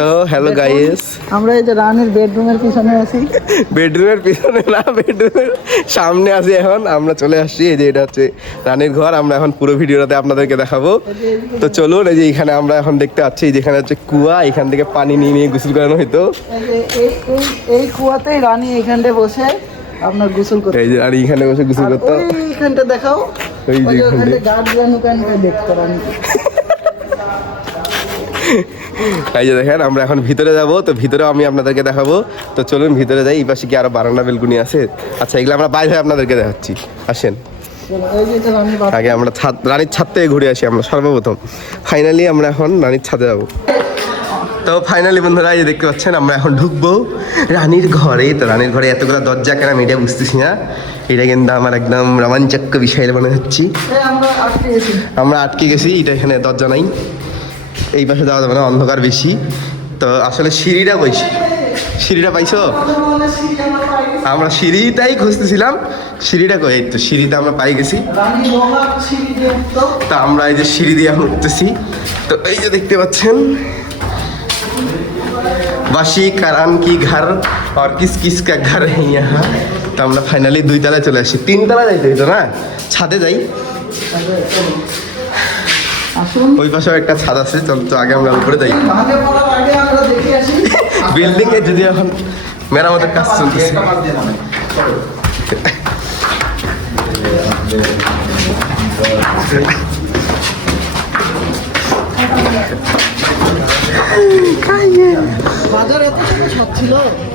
তো hello guys, আমরা এই যে রানীর বেডরুমের পিছনে আছি। বেডরুমের পিছনে না, বেডরুমের সামনে আছি। এখন আমরা চলে আসছি, এই যে এটা হচ্ছে রানীর ঘর। আমরা এখন পুরো ভিডিওটাতে আপনাদেরকে দেখাবো। তো চলুন, এই যে এখানে আমরা এখন দেখতে পাচ্ছি যেখানে হচ্ছে কুয়া, এখান থেকে পানি নিয়ে নিয়ে গোসল করানো হইতো। এই কুয়াতেই রানী এইখানটায় বসে আপনার গোসল করতে। এই যে রানী এখানে বসে গোসল করতো। এইখানটা দেখাও, ওই যে এখানে গার্ডিয়ান ওখানে দেখতে রানী। এই যে দেখেন, আমরা এখন ভিতরে যাব। তো ভিতরে আমি আপনাদেরকে দেখাবো। তো চলুন ভিতরে যাই। এই পাশে কি আরো বারান্দা বেলকুনি আছে? আচ্ছা, এগুলো আমরা বাইরে আপনাদেরকে দেখাচ্ছি, আসেন। আগে আমরা রানীর ছাদ থেকে ঘুরে আসি। আমরা সর্বপ্রথম ফাইনালি আমরা এখন রানীর ছাদে যাবো। তো ফাইনালি বন্ধুরা, এই যে দেখতে পাচ্ছেন আমরা এখন ঢুকবো রানীর ঘরে। তো রানীর ঘরে এতগুলো দরজা কেন আমি এটা বুঝতেছি না। এটা কিন্তু আমার একদম রোমাঞ্চক বিষয় মনে হচ্ছে। আমরা আটকে গেছি, এটা এখানে দরজা নাই। এই পাশে যাওয়া যাবে না, অন্ধকার বেশি। তো আসলে সিঁড়িটা বইছি, সিঁড়িটা পাইছো? আমরা সিঁড়িটাই খুঁজতেছিলাম, সিঁড়িটা কই? এই তো সিঁড়িতে আমরা পাই গেছি। তা আমরা এই যে সিঁড়ি দিয়ে এখন উঠতেছি। তো এই যে দেখতে পাচ্ছেন, বাসি কারান কি ঘর আর কিস কিস কা ঘর হ্যাঁ ইহাঁ। তো আমরা ফাইনালি 2 তলায় চলে আসি। 3 তলা যাইতে হইতো না, ছাদে যাই। ওই পাশেও একটা ছাদ আছে, চল তো আগে আমরা উপরে যাই। বিল্ডিং এ যদি এখন মেরামতের কাজ চলতেছে।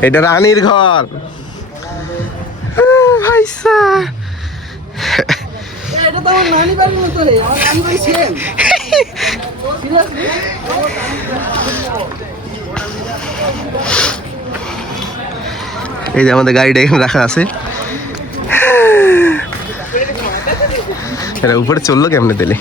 এটা রানীর ঘর ভাই স্যার। এটা তো আমার নানি বাড়ির মতো রে, আমার নানি বাড়ি সেম। এই যে আমাদের গাড়িটা এখানে রাখা আছে। এটা উপরে চললো কেমনে দিলে?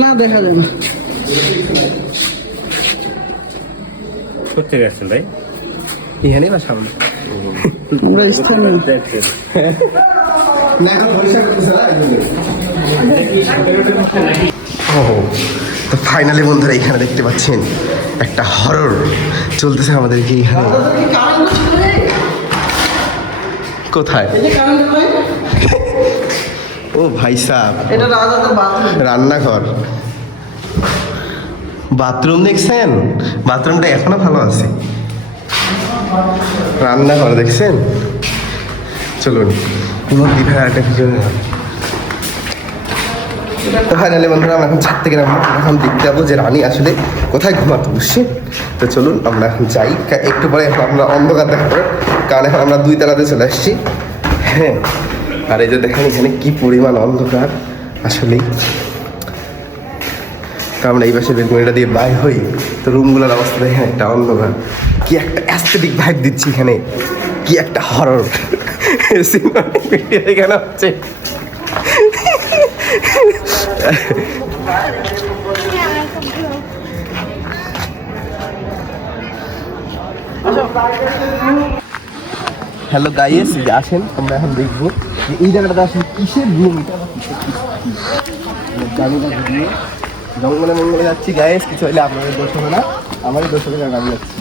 না দেখা যায় না। করতে গেছেন ভাই এখানেই বা সামনে আমরা স্থানে তো ফাইনালি বন্ধুরা, এখানে দেখতে পাচ্ছেন একটা হরর চলতেছে আমাদের কি এখানে। কোথায়? ও ভাই সাহেব, এটা রাজাদের বাথরুম, রান্নাঘর, বাথরুম দেখছেন? বাথরুমটা এখনো ভালো আছে। রান্নাঘর দেখছেন? চলুন পুরো দীঘা একটা কিছু। তো ফাইনালি বন্ধুরা, আমরা এখন ছাদ থেকে এখন দেখতে যাবো যে রানী আসলে কোথায় ঘুমাতো, বুঝছেন? তো চলুন আমরা এখন যাই। একটু পরে আমরা অন্ধকার দেখা পড়ে, কারণ এখন আমরা 2 তলাতে চলে আসছি। হ্যাঁ, আর এই যে দেখেন এখানে কি পরিমাণ অন্ধকার আসলেই। তো আমরা এই পাশে বেলকনিটা দিয়ে বাইর হই, তো রুমগুলোর অবস্থা দেখেন, একটা অন্ধকার। কি একটা অ্যাস্থেটিক ভাইব দিচ্ছি এখানে, কি একটা হরর এখানে হচ্ছে। হ্যালো গাইস, আসেন আমরা এখন দেখবো যে এই জায়গাটাতে আসলে কিসের রুম। জঙ্গলে মঙ্গলে যাচ্ছি গাইস, কিছু হইলে আপনাদের দোষ হবে না, আমারই দোষ হবে, কারণ আমি যাচ্ছি।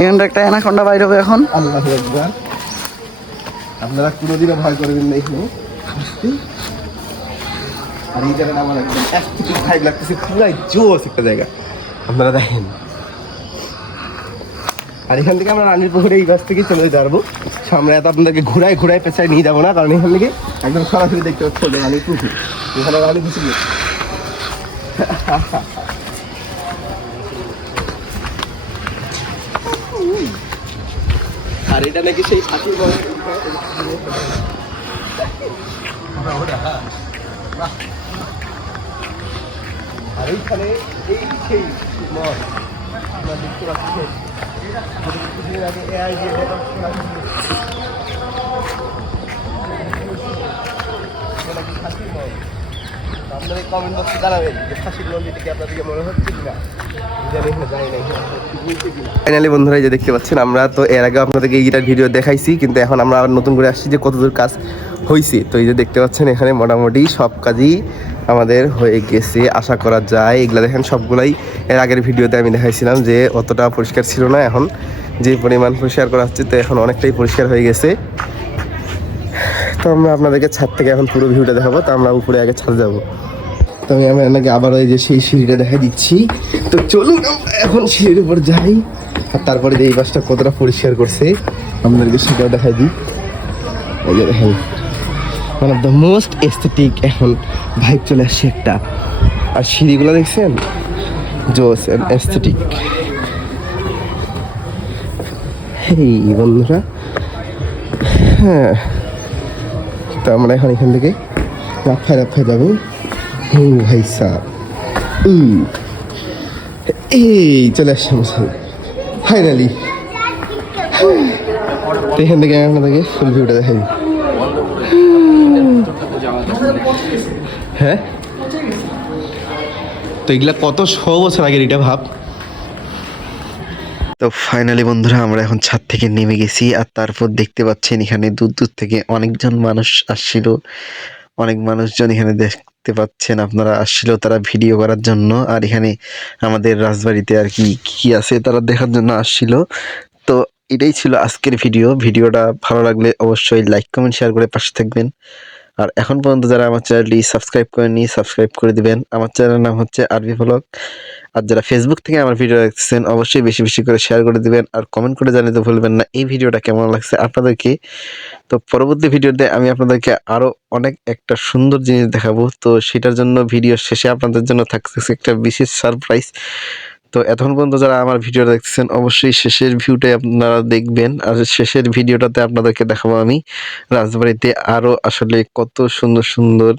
এখানটা একটা অ্যানাকোন্ডা বাইর হবে এখন। আল্লাহু আকবার। আপনারা কোনোদিনও ভয় করবেন না এখানে। আর এই জায়গাটা আমার একদম অ্যাস্থেটিক ভাইব লাগতেছে, পুরাই জোস একটা জায়গা। আপনারা দেখেন, আর এখান থেকে আমরা রানীর পুকুরে এই গাছ থেকে চলে যেতে পারবো। সামনে এত আপনাদেরকে ঘুরায় ঘুরায় পেছায় নিয়ে যাবো না, কারণ এখান থেকে একদম সরাসরি দেখতে পাচ্ছি রানীর পুকুর। এখানে রানী পুকুর। আর এটা নাকি সেই সাথী আর এইখানে এই সেই মল আপনারা দেখতে পাচ্ছেন কিছুদিন আগে এআই দিয়ে আপনাদের কমেন্ট বক্সে জানাবেন যে ফাঁসির মন্দিরটিকে আপনাদেরকে মনে হচ্ছে কিনা ফাইনালি বন্ধুরা, এই যে দেখতে পাচ্ছেন, আমরা তো এর আগে আপনাদেরকে এইটার ভিডিও দেখাইছি, কিন্তু এখন আমরা আবার নতুন করে আসছি যে কতদূর কাজ হয়েছে। তো এই যে দেখতে পাচ্ছেন এখানে মোটামুটি সব কাজই আমাদের হয়ে গেছে আশা করা যায়। এগুলা দেখেন সবগুলাই এর আগের ভিডিওতে আমি দেখাইছিলাম যে অতটা পরিষ্কার ছিল না, এখন যে পরিমাণ পরিষ্কার করা হচ্ছে তো এখন অনেকটাই পরিষ্কার হয়ে গেছে। তো আমরা আপনাদেরকে ছাদ থেকে এখন পুরো ভিউটা দেখাবো। তো আমরা উপরে আগে ছাদ যাবো। তো আমি আপনাকে আবার ওই যে সেই সিঁড়িটা দেখা দিচ্ছি। তো চলুন আমরা এখন সিঁড়ির উপর যাই, আর তারপরে যে এই বাসটা কতটা পরিষ্কার করছে আপনাদেরকে সেটাও দেখাই দিই। এই যে দেখেন, one of the most aesthetic এখন ভাইব চলে আসছে একটা। আর সিঁড়িগুলো দেখছেন, জোস অ্যান্ড এস্থেটিক। এই বন্ধুরা, হ্যাঁ, তো আমরা এখন এখান থেকে রাফায় রাফায় যাবো। ও ভাই সাহ, এই চলে আসছে ফাইনালি। তো এখান থেকে আপনাদেরকে ফুল ভিউটা দেখাই। হ্যাঁ, তো এগুলা কত 100 বছর আগের, এটা ভাব। তো ফাইনালি বন্ধুরা, আমরা এখন ছাদ থেকে নেমে গেছি। আর তারপর দেখতে পাচ্ছেন এখানে দূর দূর থেকে অনেকজন মানুষ আসছিল, অনেক মানুষজন এখানে দেখতে পাচ্ছেন আপনারা আসছিল তারা ভিডিও করার জন্য। আর এখানে আমাদের রাজবাড়িতে আর কি কি আছে তারা দেখার জন্য আসছিল। তো এটাই ছিল আজকের ভিডিওটা ভালো লাগলে অবশ্যই লাইক কমেন্ট শেয়ার করে পাশে থাকবেন। আর এখন পর্যন্ত যারা আমার চ্যানেলটি সাবস্ক্রাইব করেননি সাবস্ক্রাইব করে দিবেন। আমার চ্যানেলের নাম হচ্ছে আরবি ভ্লগ। আর যারা ফেসবুক থেকে আমার ভিডিও দেখছেন অবশ্যই বেশি বেশি করে শেয়ার করে দিবেন, আর কমেন্ট করে জানাতে ভুলবেন না এই ভিডিওটা কেমন লাগছে আপনাদেরকে। তো পরবর্তী ভিডিওতে আমি আপনাদেরকে আরও অনেক একটা সুন্দর জিনিস দেখাবো। তো সেটার জন্য ভিডিও শেষে আপনাদের জন্য থাকতেছে একটা বিশেষ সারপ্রাইজ। তো এতক্ষণ পর্যন্ত যারা আমার ভিডিও দেখছেন অবশ্যই শেষের ভিউটাই আপনারা দেখবেন। আর শেষের ভিডিওটাতে আপনাদেরকে দেখাবো আমি রাজবাড়িতে আরও আসলে কত সুন্দর সুন্দর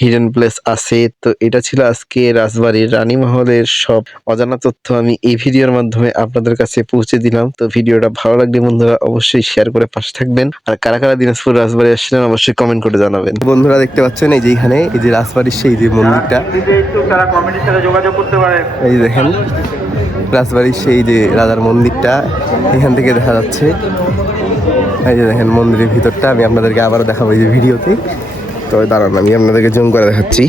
হিডেন প্লেস আছে। তো এটা ছিল আজকে রাজবাড়ির রানীমহলের সব অজানা তথ্য আমি এই ভিডিওর মাধ্যমে আপনাদের কাছে পৌঁছে দিলাম। তো ভিডিওটা ভালো লাগলে বন্ধুরা অবশ্যই শেয়ার করে পাশে থাকবেন। আর কারা কারা দিনাজপুর রাজবাড়ি আসছিলেন অবশ্যই কমেন্ট করে জানাবেন। বন্ধুরা দেখতে পাচ্ছেন এই যে এখানে এই যে রাজবাড়ির সেই যে মন্দিরটা, তারা কমেন্টের সাথে যোগাযোগ করতে পারে। এই দেখেন রাজবাড়ির সেই যে রাজার মন্দিরটা এখান থেকে দেখা যাচ্ছে। এই যে দেখেন মন্দিরের ভিতরটা আমি আপনাদেরকে আবারও দেখাবো এই যে ভিডিওতে। তো দাঁড়ান আমি আপনাদেরকে জুম করে দেখাচ্ছি।